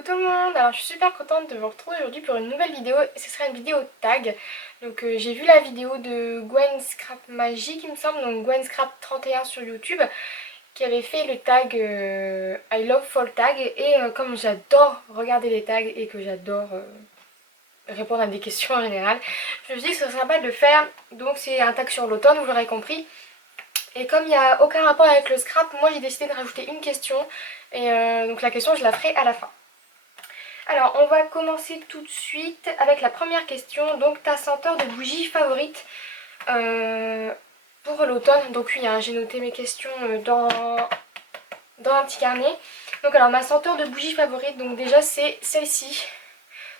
Coucou tout le monde, alors je suis super contente de vous retrouver aujourd'hui pour une nouvelle vidéo et ce sera une vidéo tag. Donc j'ai vu la vidéo de Gwen Scrap Magique il me semble, donc Gwen Scrap 31 sur YouTube qui avait fait le tag I love fall tag et comme j'adore regarder les tags et que j'adore répondre à des questions en général, je me suis dit que ce serait sympa de le faire. Donc c'est un tag sur l'automne, vous l'aurez compris. Et comme il n'y a aucun rapport avec le scrap, moi j'ai décidé de rajouter une question et donc la question je la ferai à la fin. Alors on va commencer tout de suite avec la première question, donc ta senteur de bougie favorite pour l'automne. Donc oui, hein, j'ai noté mes questions dans un petit carnet. Donc alors ma senteur de bougie favorite, donc déjà c'est celle-ci.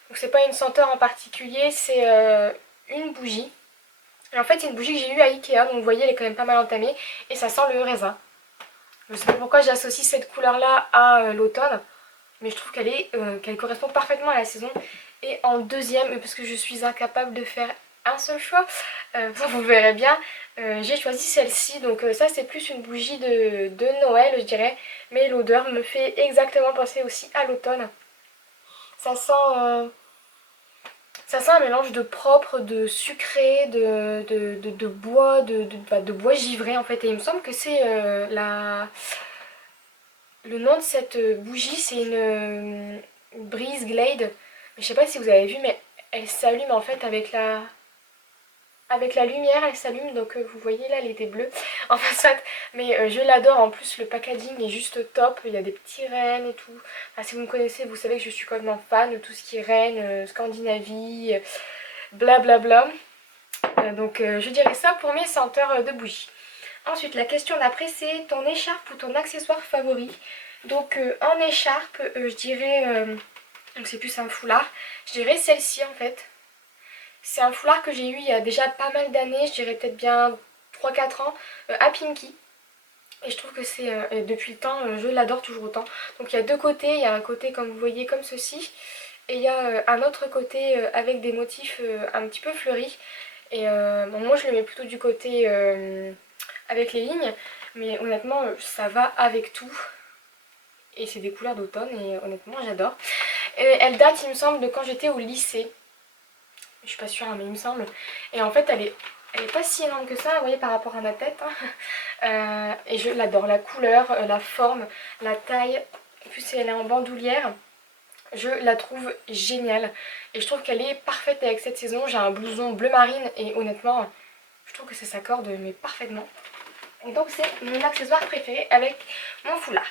Donc c'est pas une senteur en particulier, c'est une bougie. Et en fait c'est une bougie que j'ai eue à Ikea, donc vous voyez elle est quand même pas mal entamée et ça sent le raisin. Je sais pas pourquoi j'associe cette couleur là à l'automne, mais je trouve qu'elle correspond parfaitement à la saison. Et en deuxième, parce que je suis incapable de faire un seul choix, vous verrez bien, j'ai choisi celle-ci. Donc ça c'est plus une bougie de Noël je dirais, mais l'odeur me fait exactement penser aussi à l'automne. Ça sent, ça sent un mélange de propre, de sucré, de bois, de bois givré en fait. Et il me semble que c'est le nom de cette bougie, c'est une Breeze Glade. Je sais pas si vous avez vu, mais elle s'allume en fait avec la lumière, elle s'allume. Donc vous voyez là, elle était bleue. Enfin soit, mais je l'adore. En plus, le packaging est juste top. Il y a des petits rennes et tout. Enfin, si vous me connaissez, vous savez que je suis complètement fan de tout ce qui est rennes, Scandinavie, blablabla. Donc je dirais ça pour mes senteurs de bougie. Ensuite, la question d'après, c'est ton écharpe ou ton accessoire favori. Donc en écharpe, je dirais, donc c'est plus un foulard, je dirais celle-ci en fait. C'est un foulard que j'ai eu il y a déjà pas mal d'années, je dirais peut-être bien 3-4 ans, à Pinky. Et je trouve que c'est, depuis le temps, je l'adore toujours autant. Donc il y a deux côtés, il y a un côté comme vous voyez comme ceci, et il y a un autre côté avec des motifs un petit peu fleuris. Et bon, moi je le mets plutôt du côté avec les lignes, mais honnêtement ça va avec tout. Et c'est des couleurs d'automne et honnêtement j'adore. Elle date il me semble de quand j'étais au lycée. Je suis pas sûre hein, mais il me semble. Et en fait elle est pas si énorme que ça, vous voyez par rapport à ma tête. Hein. Et je l'adore, la couleur, la forme, la taille. En plus elle est en bandoulière. Je la trouve géniale. Et je trouve qu'elle est parfaite avec cette saison. J'ai un blouson bleu marine et honnêtement je trouve que ça s'accorde mais parfaitement. Et donc c'est mon accessoire préféré avec mon foulard.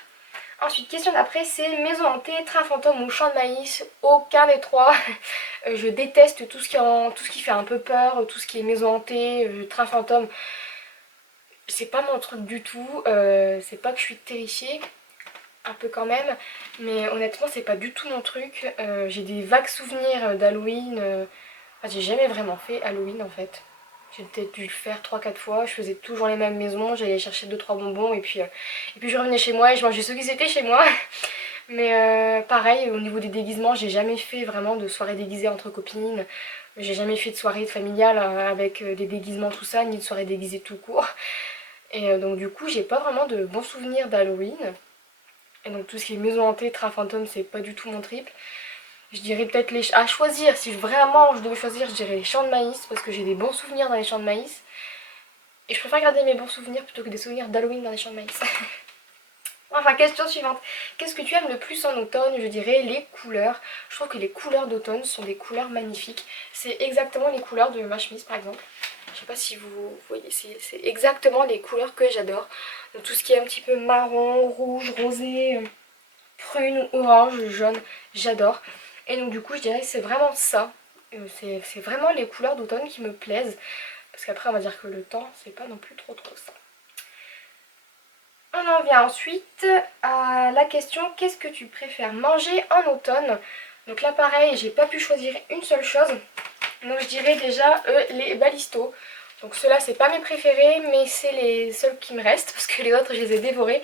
Ensuite, question d'après, c'est maison hantée, train fantôme ou champ de maïs. Aucun des trois. Je déteste tout ce qui fait un peu peur, tout ce qui est maison hantée, train fantôme. C'est pas mon truc du tout. C'est pas que je suis terrifiée, un peu quand même. Mais honnêtement, c'est pas du tout mon truc. J'ai des vagues souvenirs d'Halloween. Enfin, j'ai jamais vraiment fait Halloween en fait. J'ai peut-être dû le faire 3-4 fois, je faisais toujours les mêmes maisons, j'allais chercher 2-3 bonbons et puis je revenais chez moi et je mangeais ceux qui étaient chez moi. Mais pareil, au niveau des déguisements, j'ai jamais fait vraiment de soirée déguisée entre copines. J'ai jamais fait de soirée familiale avec des déguisements tout ça, ni de soirée déguisée tout court. Et donc du coup, j'ai pas vraiment de bons souvenirs d'Halloween. Et donc tout ce qui est maison hantée, train fantôme, c'est pas du tout mon trip. Je dirais peut-être les... À choisir, si vraiment je devais choisir, je dirais les champs de maïs, parce que j'ai des bons souvenirs dans les champs de maïs. Et je préfère garder mes bons souvenirs plutôt que des souvenirs d'Halloween dans les champs de maïs. Enfin, question suivante. Qu'est-ce que tu aimes le plus en automne? Je dirais les couleurs. Je trouve que les couleurs d'automne sont des couleurs magnifiques. C'est exactement les couleurs de ma chemise par exemple. Je sais pas si vous voyez, c'est exactement les couleurs que j'adore. Donc tout ce qui est un petit peu marron, rouge, rosé, prune, orange, jaune, j'adore. Et donc du coup je dirais que c'est vraiment ça. C'est vraiment les couleurs d'automne qui me plaisent. Parce qu'après on va dire que le temps c'est pas non plus trop ça. On en vient ensuite à la question qu'est-ce que tu préfères manger en automne? Donc là pareil j'ai pas pu choisir une seule chose. Donc je dirais déjà les balistos. Donc ceux-là c'est pas mes préférés mais c'est les seuls qui me restent parce que les autres je les ai dévorés.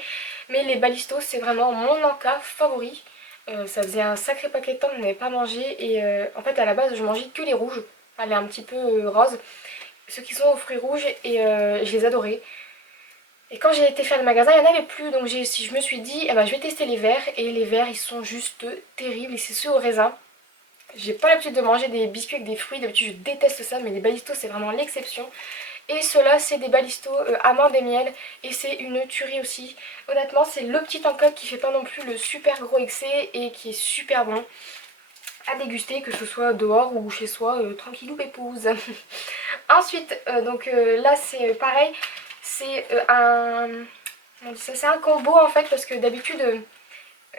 Mais les balistos c'est vraiment mon encas favori. Ça faisait un sacré paquet de temps que je n'avais pas mangé et en fait à la base je mangeais que les rouges. Elle est un petit peu rose. Ceux qui sont aux fruits rouges et je les adorais. Et quand j'ai été faire le magasin, il n'y en avait plus. Donc je me suis dit, eh ben, je vais tester les verres. Et les verres, ils sont juste terribles. Et c'est ceux au raisin. J'ai pas l'habitude de manger des biscuits avec des fruits. D'habitude, je déteste ça. Mais les balistos, c'est vraiment l'exception. Et ceux-là, c'est des balistos amandes et miel. Et c'est une tuerie aussi. Honnêtement, c'est le petit en coque qui fait pas non plus le super gros excès. Et qui est super bon à déguster, que ce soit dehors ou chez soi, tranquillou pépouze. Ensuite, là, c'est pareil. C'est on dit ça, c'est un combo en fait parce que d'habitude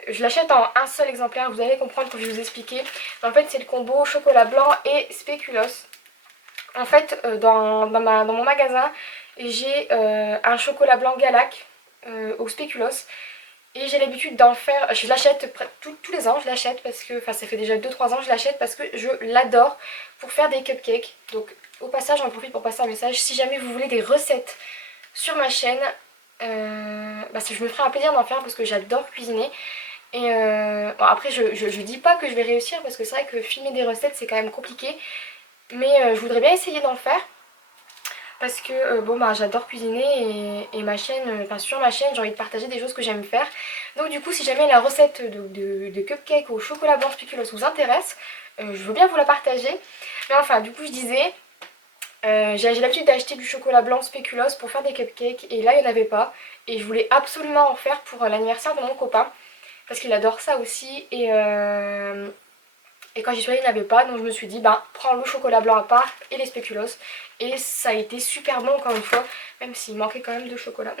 je l'achète en un seul exemplaire, vous allez comprendre quand je vais vous expliquer. Mais en fait c'est le combo chocolat blanc et spéculoos. En fait dans mon magasin j'ai un chocolat blanc Galac au spéculoos. Et j'ai l'habitude d'en faire, je l'achète tous les ans, je l'achète parce que, enfin ça fait déjà 2-3 ans je l'achète parce que je l'adore pour faire des cupcakes. Donc au passage j'en profite pour passer un message, si jamais vous voulez des recettes sur ma chaîne, je me ferai un plaisir d'en faire parce que j'adore cuisiner. Et bon, après je dis pas que je vais réussir parce que c'est vrai que filmer des recettes c'est quand même compliqué. Mais je voudrais bien essayer d'en faire. Parce que j'adore cuisiner et ma chaîne, sur ma chaîne j'ai envie de partager des choses que j'aime faire. Donc du coup si jamais la recette de cupcake au chocolat blanc spéculoos vous intéresse, je veux bien vous la partager. Mais enfin du coup je disais, j'ai l'habitude d'acheter du chocolat blanc spéculoos pour faire des cupcakes et là il n'y en avait pas. Et je voulais absolument en faire pour l'anniversaire de mon copain. Parce qu'il adore ça aussi et quand j'y suis allée, il n'y en avait pas, donc je me suis dit, prends le chocolat blanc à part et les spéculoos. Et ça a été super bon encore une fois, même s'il manquait quand même de chocolat.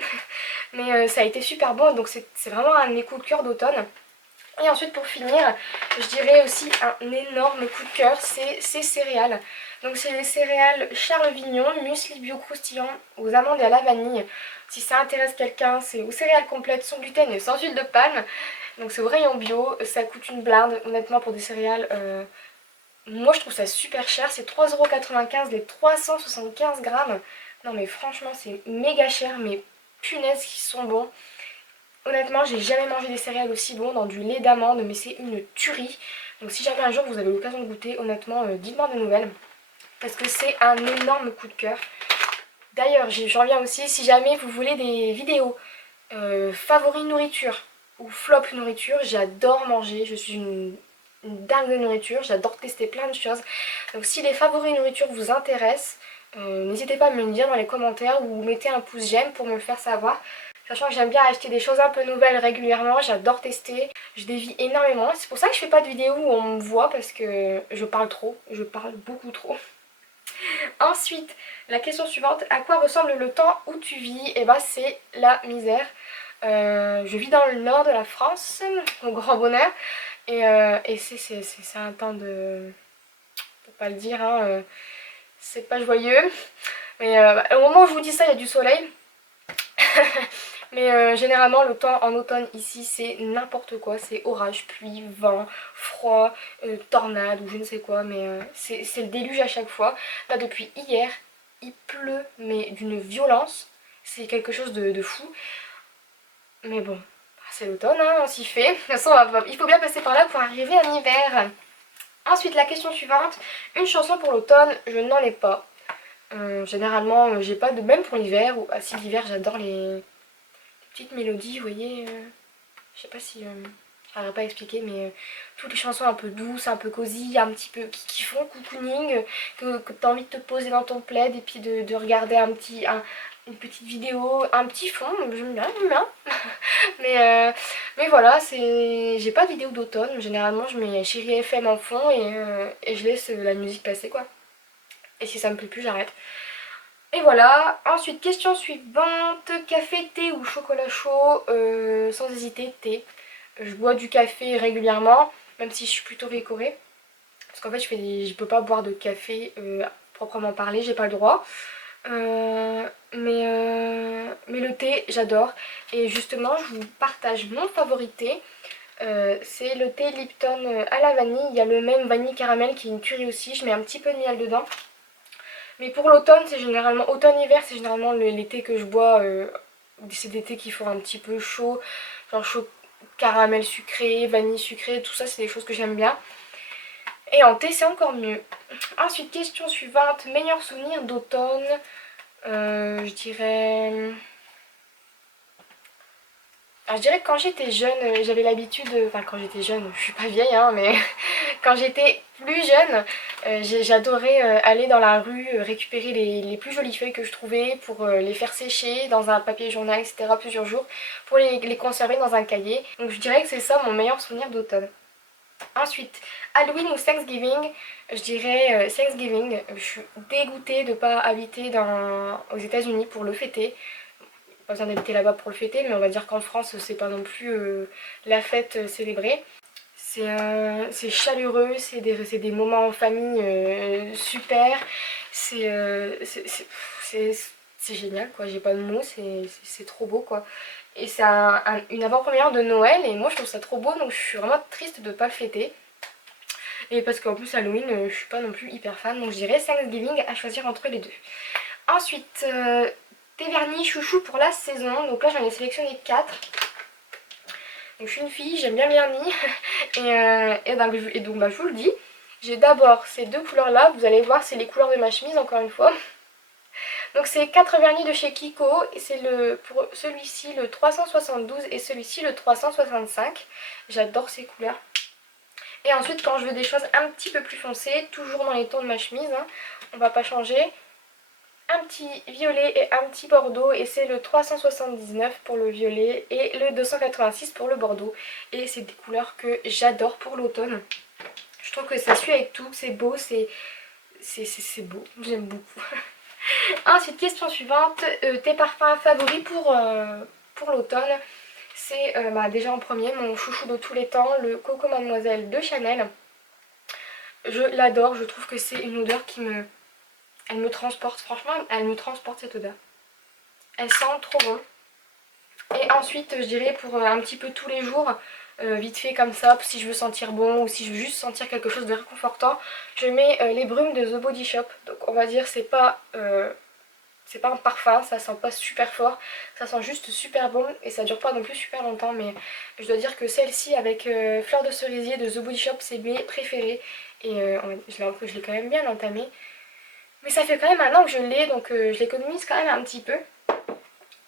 Mais ça a été super bon, donc c'est vraiment un de mes coups de cœur d'automne. Et ensuite pour finir, je dirais aussi un énorme coup de cœur, c'est ces céréales. Donc c'est les céréales Charles Vignon, muesli bio croustillant aux amandes et à la vanille. Si ça intéresse quelqu'un, c'est aux céréales complètes sans gluten et sans huile de palme. Donc c'est au rayon bio, ça coûte une blinde honnêtement pour des céréales. Moi je trouve ça super cher, c'est 3,95€ les 375 grammes. Non mais franchement c'est méga cher, mais punaise qui sont bons. Honnêtement, j'ai jamais mangé des céréales aussi bons dans du lait d'amande, mais c'est une tuerie. Donc si jamais un jour vous avez l'occasion de goûter, honnêtement, dites-moi des nouvelles. Parce que c'est un énorme coup de cœur. D'ailleurs, j'en viens aussi, si jamais vous voulez des vidéos favoris nourriture ou flop nourriture, j'adore manger, je suis une dingue de nourriture, j'adore tester plein de choses. Donc si les favoris nourriture vous intéressent, n'hésitez pas à me le dire dans les commentaires ou mettez un pouce j'aime pour me le faire savoir. Sachant que j'aime bien acheter des choses un peu nouvelles régulièrement, j'adore tester, je dévie énormément. C'est pour ça que je fais pas de vidéos où on me voit parce que je parle trop, je parle beaucoup trop. Ensuite, la question suivante, à quoi ressemble le temps où tu vis? Eh ben c'est la misère. Je vis dans le nord de la France, au grand bonheur, et c'est un temps de... pour pas le dire, hein, c'est pas joyeux. Mais au moment où je vous dis ça, il y a du soleil. Mais généralement le temps en automne ici c'est n'importe quoi, c'est orage, pluie, vent, froid, tornade ou je ne sais quoi, mais c'est le déluge à chaque fois. Là depuis hier, il pleut mais d'une violence, c'est quelque chose de fou. Mais bon, c'est l'automne, hein, on s'y fait. De toute façon, il faut bien passer par là pour arriver en hiver. Ensuite la question suivante, une chanson pour l'automne, je n'en ai pas. Généralement j'ai pas de... même pour l'hiver, ou si l'hiver j'adore les petites mélodies, vous voyez, je sais pas si j'arriverai pas à expliquer, mais toutes les chansons un peu douces, un peu cosy, un petit peu qui font cocooning, que tu as envie de te poser dans ton plaid et puis de regarder une petite vidéo, un petit fond, j'aime bien, j'aime bien. Mais voilà, j'ai pas de vidéo d'automne, généralement je mets Chérie FM en fond et je laisse la musique passer quoi. Et si ça me plaît plus, j'arrête. Et voilà, ensuite question suivante, café, thé ou chocolat chaud, sans hésiter, thé. Je bois du café régulièrement, même si je suis plutôt récorée. Parce qu'en fait je peux pas boire de café proprement parler, j'ai pas le droit. Mais le thé, j'adore. Et justement, je vous partage mon favori thé. C'est le thé Lipton à la vanille. Il y a le même vanille caramel qui est une tuerie aussi. Je mets un petit peu de miel dedans. Mais pour l'automne, c'est généralement automne-hiver, c'est généralement les thés que je bois. C'est des thés qui font un petit peu chaud, genre chaud caramel sucré, vanille sucrée, tout ça c'est des choses que j'aime bien. Et en thé c'est encore mieux. Ensuite, question suivante, meilleur souvenir d'automne, je dirais Alors je dirais que quand j'étais jeune, j'avais l'habitude, enfin quand j'étais jeune, je suis pas vieille hein, mais quand j'étais plus jeune, j'adorais aller dans la rue récupérer les plus jolies feuilles que je trouvais pour les faire sécher dans un papier journal, etc. plusieurs jours, pour les conserver dans un cahier. Donc je dirais que c'est ça mon meilleur souvenir d'automne. Ensuite, Halloween ou Thanksgiving, je dirais Thanksgiving. Je suis dégoûtée de ne pas habiter aux États-Unis pour le fêter. Pas besoin d'habiter là-bas pour le fêter, mais on va dire qu'en France, c'est pas non plus la fête célébrée. C'est chaleureux, c'est des moments en famille super. C'est c'est génial, quoi. J'ai pas de mots, c'est trop beau, quoi. Et c'est une avant-première de Noël, et moi je trouve ça trop beau, donc je suis vraiment triste de pas le fêter. Et parce qu'en plus Halloween, je suis pas non plus hyper fan, donc je dirais Thanksgiving à choisir entre les deux. Ensuite, thé vernis chouchou pour la saison, donc là j'en ai sélectionné 4. Donc je suis une fille, j'aime bien le vernis, et donc bah, je vous le dis, j'ai d'abord ces deux couleurs là, vous allez voir c'est les couleurs de ma chemise encore une fois. Donc c'est 4 vernis de chez Kiko, et c'est pour celui-ci le 372 et celui-ci le 365. J'adore ces couleurs. Et ensuite quand je veux des choses un petit peu plus foncées, toujours dans les tons de ma chemise, hein, on va pas changer, un petit violet et un petit bordeaux, et c'est le 379 pour le violet et le 286 pour le bordeaux. Et c'est des couleurs que j'adore pour l'automne. Je trouve que ça suit avec tout, c'est beau, c'est beau, j'aime beaucoup. Ensuite, question suivante, tes parfums favoris pour l'automne. C'est bah, déjà en premier mon chouchou de tous les temps, le Coco Mademoiselle de Chanel. Je l'adore, je trouve que c'est une odeur elle me transporte, franchement, elle me transporte cette odeur. Elle sent trop bon. Et ensuite, je dirais pour un petit peu tous les jours, vite fait comme ça, si je veux sentir bon ou si je veux juste sentir quelque chose de réconfortant, je mets les brumes de The Body Shop. Donc on va dire c'est pas un parfum, ça sent pas super fort, ça sent juste super bon et ça dure pas non plus super longtemps, mais je dois dire que celle-ci avec fleur de cerisier de The Body Shop, c'est mes préférés. Et je l'ai quand même bien entamé. Mais ça fait quand même un an que je l'ai, donc je l'économise quand même un petit peu.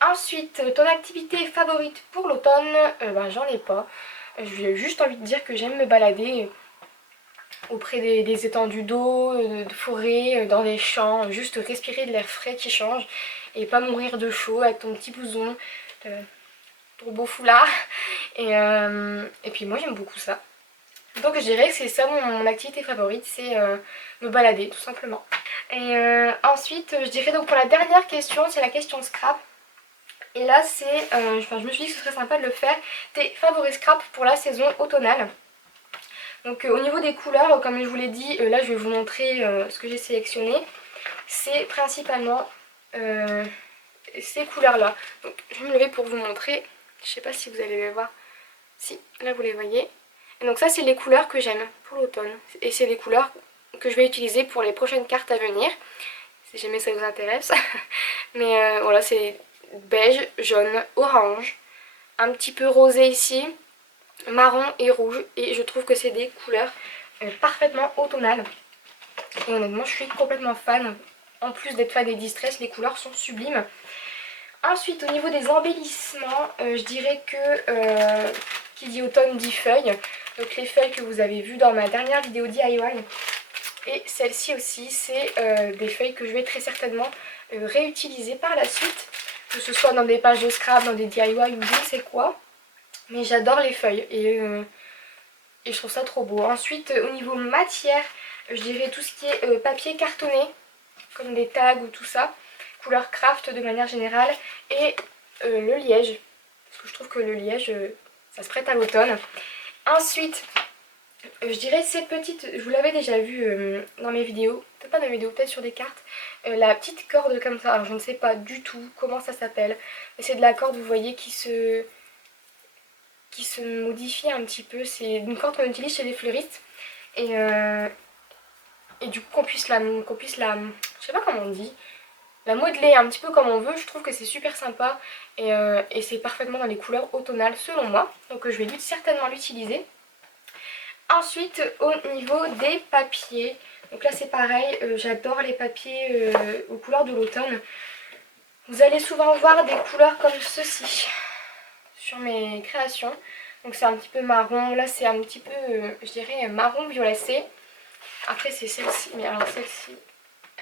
Ensuite, ton activité favorite pour l'automne, ben, j'en ai pas. J'ai juste envie de dire que j'aime me balader auprès des étendues d'eau, de forêt, dans les champs, juste respirer de l'air frais qui change et pas mourir de chaud avec ton petit blouson, ton beau foulard. Et puis moi j'aime beaucoup ça. Donc je dirais que c'est ça mon activité favorite, c'est me balader tout simplement. Et ensuite je dirais donc pour la dernière question, c'est la question scrap. Et là c'est, je me suis dit que ce serait sympa de le faire, tes favoris scrap pour la saison automnale. Donc au niveau des couleurs, comme je vous l'ai dit, là je vais vous montrer ce que j'ai sélectionné. C'est principalement ces couleurs là. Donc je vais me lever pour vous montrer, je sais pas si vous allez les voir. Si, là vous les voyez. Et donc ça c'est les couleurs que j'aime pour l'automne. Et c'est les couleurs que je vais utiliser pour les prochaines cartes à venir, si jamais ça vous intéresse. Mais voilà, c'est beige, jaune, orange, un petit peu rosé ici, marron et rouge. Et je trouve que c'est des couleurs parfaitement automnales. Et honnêtement je suis complètement fan. En plus d'être fan des Distress, les couleurs sont sublimes. Ensuite au niveau des embellissements, je dirais que qui dit automne dit feuilles. Donc les feuilles que vous avez vues dans ma dernière vidéo DIY. Et celle-ci aussi, c'est des feuilles que je vais très certainement réutiliser par la suite. Que ce soit dans des pages de scrap, dans des DIY ou je ne sais quoi. Mais j'adore les feuilles et je trouve ça trop beau. Ensuite au niveau matière, je dirais tout ce qui est papier cartonné, comme des tags ou tout ça. Couleur craft de manière générale. Et le liège. Parce que je trouve que le liège, ça se prête à l'automne. Ensuite, je dirais ces petites, je vous l'avais déjà vu dans mes vidéos, peut-être pas dans mes vidéos, peut-être sur des cartes, la petite corde comme ça, alors je ne sais pas du tout comment ça s'appelle, mais c'est de la corde, vous voyez, qui se modifie un petit peu, c'est une corde qu'on utilise chez les fleuristes, et du coup qu'on puisse la, je sais pas comment on dit, la modeler un petit peu comme on veut. Je trouve que c'est super sympa et c'est parfaitement dans les couleurs automnales selon moi, donc je vais certainement l'utiliser. Ensuite au niveau des papiers, donc là c'est pareil, j'adore les papiers aux couleurs de l'automne. Vous allez souvent voir des couleurs comme ceci sur mes créations. Donc c'est un petit peu marron, là c'est un petit peu, je dirais, marron violacé. Après c'est celle-ci, mais alors celle-ci,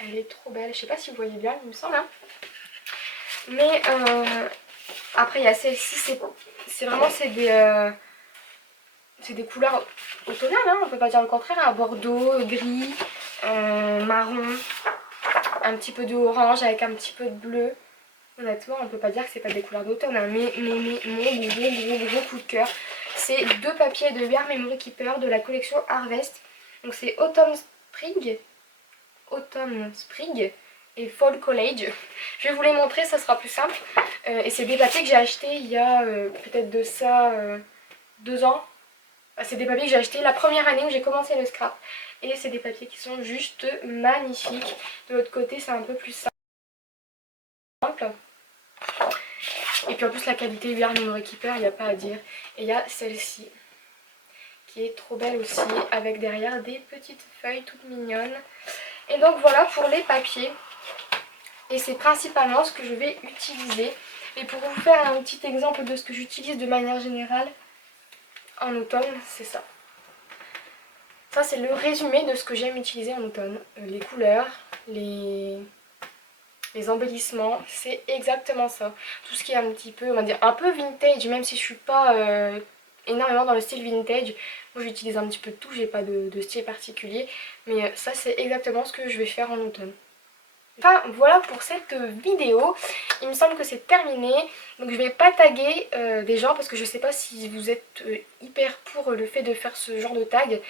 elle est trop belle. Je sais pas si vous voyez bien, il me semble. Hein. Mais après il y a celle-ci, c'est vraiment c'est des couleurs automnales, hein, on peut pas dire le contraire. Hein. Bordeaux, gris, marron, un petit peu de orange avec un petit peu de bleu. Honnêtement, on peut pas dire que c'est pas des couleurs d'automne, hein, mais mon gros coup de cœur, c'est deux papiers de Wear Memory Keeper de la collection Harvest. Donc c'est Autumn Spring et Fall College. Je vais vous les montrer, ça sera plus simple. Et c'est des papiers que j'ai achetés il y a peut-être de ça 2 ans. C'est des papiers que j'ai achetés la première année où j'ai commencé le scrap. Et c'est des papiers qui sont juste magnifiques. De l'autre côté, c'est un peu plus simple. Et puis en plus la qualité Wear Memory Keeper, il n'y a pas à dire. Et il y a celle-ci qui est trop belle aussi avec derrière des petites feuilles toutes mignonnes. Et donc voilà pour les papiers. Et c'est principalement ce que je vais utiliser. Et pour vous faire un petit exemple de ce que j'utilise de manière générale en automne, c'est ça. Ça c'est le résumé de ce que j'aime utiliser en automne. Les couleurs, les embellissements, c'est exactement ça. Tout ce qui est un petit peu, on va dire un peu vintage, même si je suis pas énormément dans le style vintage. Moi j'utilise un petit peu de tout, j'ai pas de style particulier. Mais ça c'est exactement ce que je vais faire en automne. Enfin voilà pour cette vidéo, il me semble que c'est terminé, donc je vais pas taguer des gens parce que je sais pas si vous êtes hyper pour le fait de faire ce genre de tag.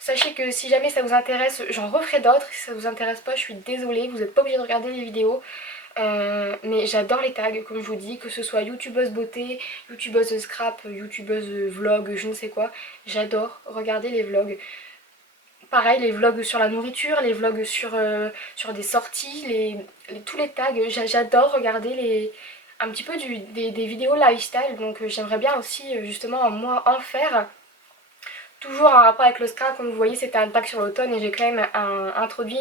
Sachez que si jamais ça vous intéresse, j'en referai d'autres, si ça vous intéresse pas je suis désolée, vous n'êtes pas obligé de regarder les vidéos. Mais j'adore les tags comme je vous dis, que ce soit youtubeuse beauté, youtubeuse scrap, youtubeuse vlog, je ne sais quoi. J'adore regarder les vlogs. Pareil, les vlogs sur la nourriture, les vlogs sur des sorties, tous les tags. J'adore regarder un petit peu des vidéos lifestyle. Donc j'aimerais bien aussi justement moi en faire. Toujours en rapport avec le scrap, comme vous voyez c'était un tag sur l'automne et j'ai quand même introduit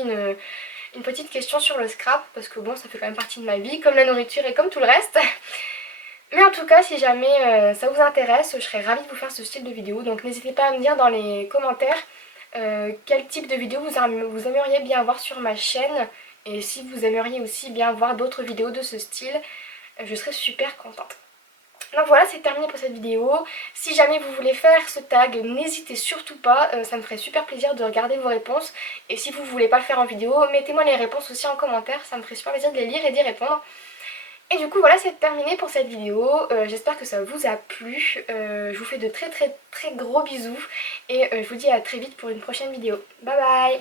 une petite question sur le scrap. Parce que bon ça fait quand même partie de ma vie, comme la nourriture et comme tout le reste. Mais en tout cas si jamais ça vous intéresse, je serais ravie de vous faire ce style de vidéo. Donc n'hésitez pas à me dire dans les commentaires quel type de vidéo vous aimeriez bien voir sur ma chaîne. Et si vous aimeriez aussi bien voir d'autres vidéos de ce style, je serais super contente. Donc voilà, c'est terminé pour cette vidéo. Si jamais vous voulez faire ce tag, n'hésitez surtout pas, ça me ferait super plaisir de regarder vos réponses. Et si vous voulez pas le faire en vidéo, mettez-moi les réponses aussi en commentaire, ça me ferait super plaisir de les lire et d'y répondre. Et du coup voilà, c'est terminé pour cette vidéo, j'espère que ça vous a plu, je vous fais de très gros bisous et je vous dis à très vite pour une prochaine vidéo. Bye bye.